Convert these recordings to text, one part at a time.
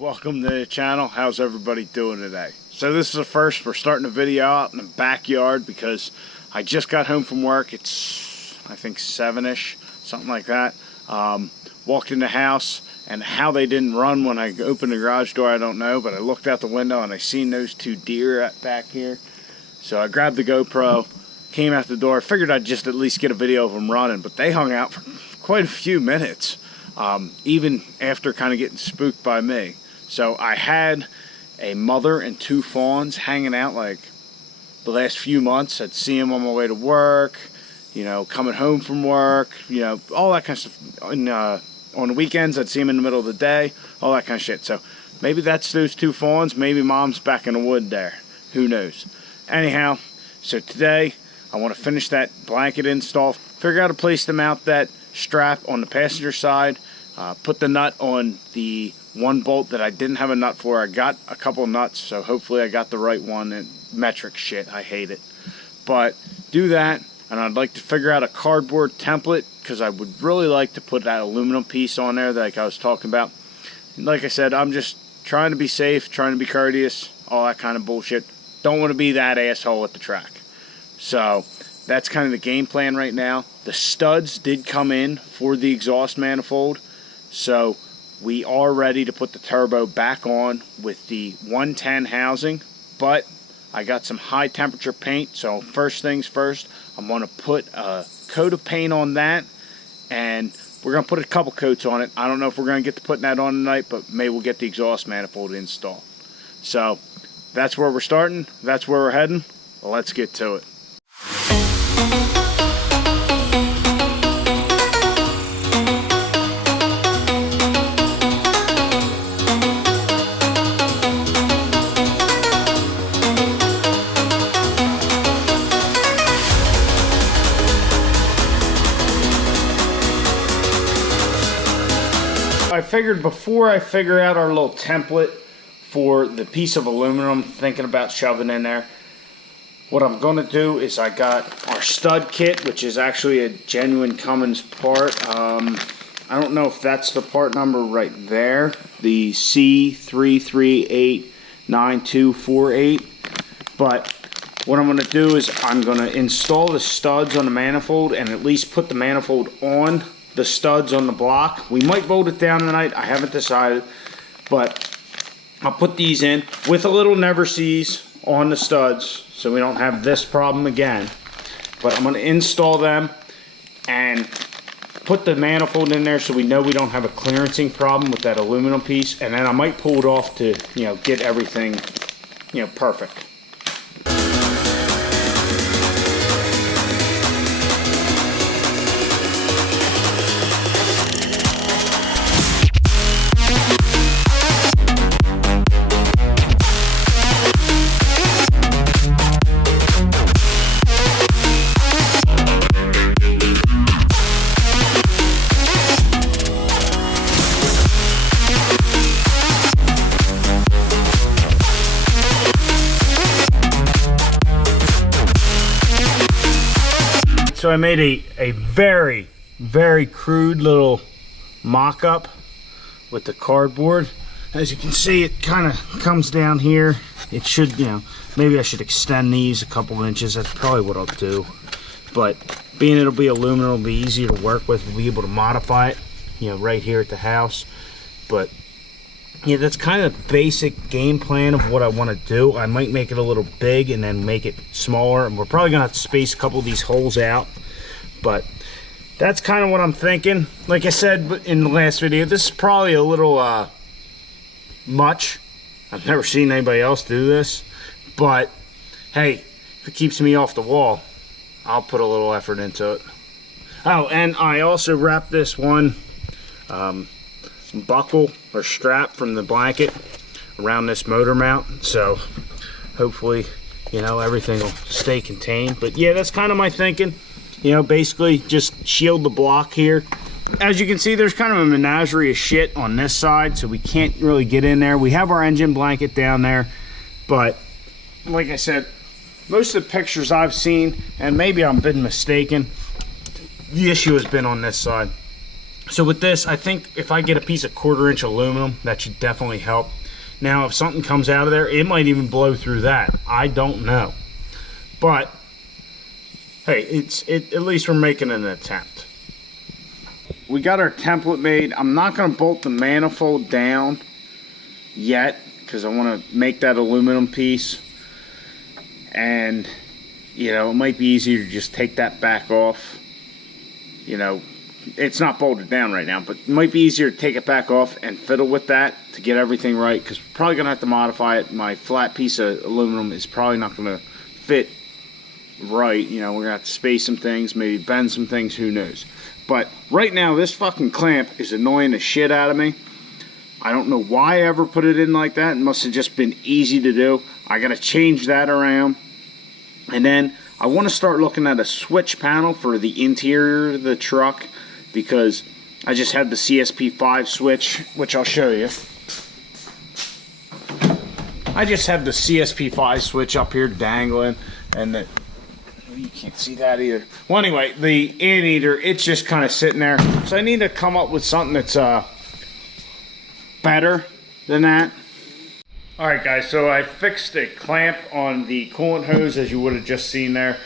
Welcome to the channel. How's everybody doing today? So this is the first. We're starting a video out in the backyard because I just got home from work. It's I think 7ish, something like that. Walked in the house, and how they didn't run when I opened the garage door I don't know, but I looked out the window and I seen those two deer back here. So I grabbed the GoPro, came out the door, figured I'd just at least get a video of them running, but they hung out for quite a few minutes, even after kind of getting spooked by me. So I had a mother and two fawns hanging out like the last few months. I'd see them on my way to work, you know, coming home from work, you know, all that kind of stuff. And, on the weekends, I'd see them in the middle of the day, all that kind of shit. So maybe that's those two fawns. Maybe mom's back in the wood there. Who knows? Anyhow, so today I want to finish that blanket install, figure out a place to mount that strap on the passenger side, put the nut on the one bolt that I didn't have a nut for. I got a couple of nuts, so hopefully I got the right one. And metric shit, I hate it. But do that, and I'd like to figure out a cardboard template because I would really like to put that aluminum piece on there like I was talking about. And like I said, I'm just trying to be safe, trying to be courteous, all that kind of bullshit. Don't want to be that asshole at the track. So that's kind of the game plan right now. The studs did come in for the exhaust manifold, so we are ready to put the turbo back on with the 110 housing, but I got some high temperature paint, so first things first, I'm going to put a coat of paint on that, and we're going to put a couple coats on it. I don't know if we're going to get to putting that on tonight, but maybe we'll get the exhaust manifold installed. So that's where we're starting, that's where we're heading. Well, let's get to it. I figured before I figure out our little template for the piece of aluminum, thinking about shoving in there, what I'm going to do is I got our stud kit, which is actually a genuine Cummins part. I don't know if that's the part number right there, the C3389248, but what I'm going to do is I'm going to install the studs on the manifold and at least put the manifold on the studs on the block. We might bolt it down tonight, I haven't decided, but I'll put these in with a little never sees on the studs so we don't have this problem again. But I'm going to install them and put the manifold in there so we know we don't have a clearancing problem with that aluminum piece, and then I might pull it off to, you know, get everything, you know, perfect. So I made a very, very crude little mock-up with the cardboard. As you can see, it kind of comes down here. It should, you know, maybe I should extend these a couple of inches. That's probably what I'll do. But being it'll be aluminum, it'll be easier to work with. We'll be able to modify it, you know, right here at the house. But yeah, that's kind of the basic game plan of what I want to do. I might make it a little big and then make it smaller, and we're probably gonna have to space a couple of these holes out, but that's kind of what I'm thinking. Like I said in the last video, this is probably a little much. I've never seen anybody else do this, but hey, if it keeps me off the wall, I'll put a little effort into it. Oh, and I also wrapped this one buckle or strap from the blanket around this motor mount, so hopefully, you know, everything will stay contained. But yeah, that's kind of my thinking, you know, basically just shield the block here. As you can see, there's kind of a menagerie of shit on this side, so we can't really get in there. We have our engine blanket down there, but like I said, most of the pictures I've seen, and maybe I've been mistaken, the issue has been on this side. So with this, I think if I get a piece of 1/4 inch aluminum, that should definitely help. Now, if something comes out of there, it might even blow through that. I don't know. But, hey, at least we're making an attempt. We got our template made. I'm not going to bolt the manifold down yet, because I want to make that aluminum piece. And, you know, it might be easier to just take that back off. You know, it's not bolted down right now, but it might be easier to take it back off and fiddle with that to get everything right, because we're probably going to have to modify it. My flat piece of aluminum is probably not going to fit right. You know, we're going to have to space some things, maybe bend some things, who knows. But right now, this fucking clamp is annoying the shit out of me. I don't know why I ever put it in like that. It must have just been easy to do. I got to change that around. And then I want to start looking at a switch panel for the interior of the truck, because I just have the CSP5 switch, which I'll show you. I just have the CSP5 switch up here dangling, and you can't see that either. Well, anyway, the anteater, it's just kind of sitting there. So I need to come up with something that's better than that. Alright guys, so I fixed a clamp on the coolant hose, as you would have just seen there.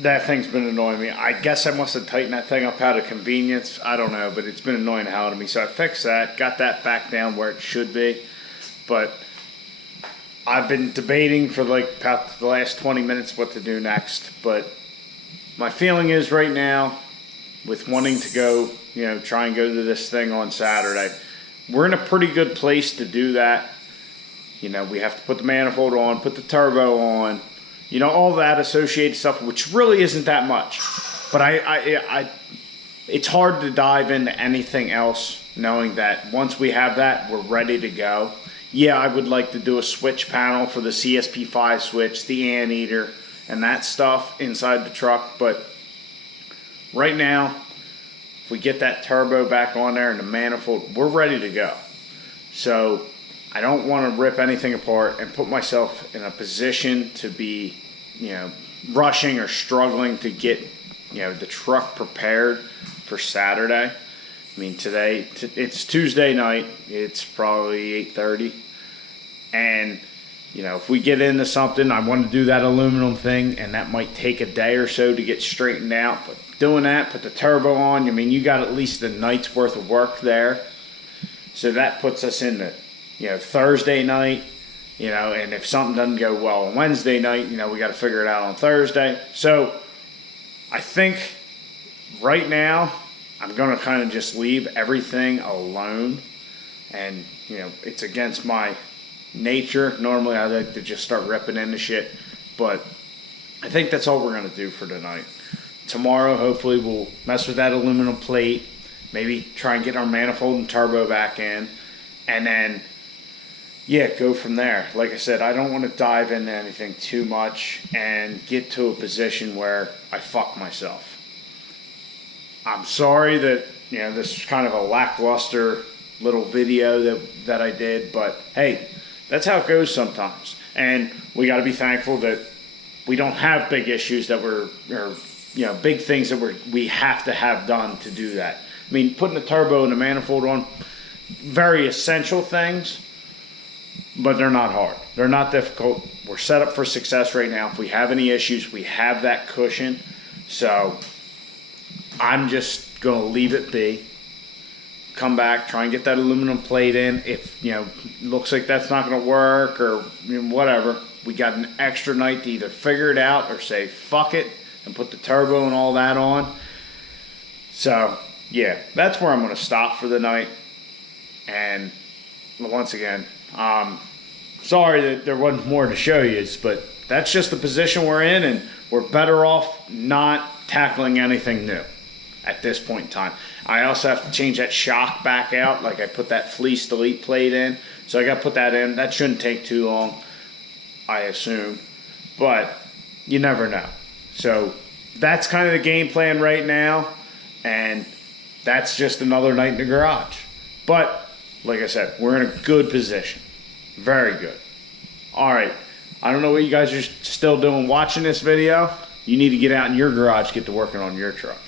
That thing's been annoying me. I guess I must have tightened that thing up out of convenience. I don't know, but it's been annoying the hell out of me. So I fixed that, got that back down where it should be. But I've been debating for like about the last 20 minutes what to do next. But my feeling is right now, with wanting to go, you know, try and go to this thing on Saturday, we're in a pretty good place to do that. You know, we have to put the manifold on, put the turbo on, you know, all that associated stuff, which really isn't that much. But it's hard to dive into anything else knowing that once we have that, we're ready to go. Yeah, I would like to do a switch panel for the CSP5 switch, the anteater, and that stuff inside the truck. But right now, if we get that turbo back on there and the manifold, we're ready to go. So I don't want to rip anything apart and put myself in a position to be, you know, rushing or struggling to get, you know, the truck prepared for Saturday. I mean, today, it's Tuesday night. It's probably 8:30. And, you know, if we get into something, I want to do that aluminum thing, and that might take a day or so to get straightened out. But doing that, put the turbo on, I mean, you got at least a night's worth of work there. So that puts us in the, you know, Thursday night, you know, and if something doesn't go well on Wednesday night, you know, we got to figure it out on Thursday. So I think right now I'm going to kind of just leave everything alone. And, you know, it's against my nature. Normally I like to just start ripping into shit, but I think that's all we're going to do for tonight. Tomorrow, hopefully, we'll mess with that aluminum plate, maybe try and get our manifold and turbo back in, and then, yeah, go from there. Like I said, I don't want to dive into anything too much and get to a position where I fuck myself. I'm sorry that, you know, this is kind of a lackluster little video that I did, but hey, that's how it goes sometimes. And we got to be thankful that we don't have big issues that or you know, big things that we have to have done to do that. I mean, putting the turbo and the manifold on, very essential things, but they're not hard. They're not difficult. We're set up for success right now. If we have any issues, we have that cushion. So I'm just going to leave it be. Come back, try and get that aluminum plate in. If, you know, looks like that's not going to work or, you know, whatever, we got an extra night to either figure it out or say fuck it and put the turbo and all that on. So yeah, that's where I'm going to stop for the night. And once again, sorry that there wasn't more to show you, but that's just the position we're in, and we're better off not tackling anything new at this point in time. I also have to change that shock back out, like I put that fleece delete plate in. So I got to put that in. That shouldn't take too long, I assume. But you never know. So that's kind of the game plan right now. And that's just another night in the garage. But like I said, we're in a good position. Very good. All right. I don't know what you guys are still doing watching this video. You need to get out in your garage, get to working on your truck.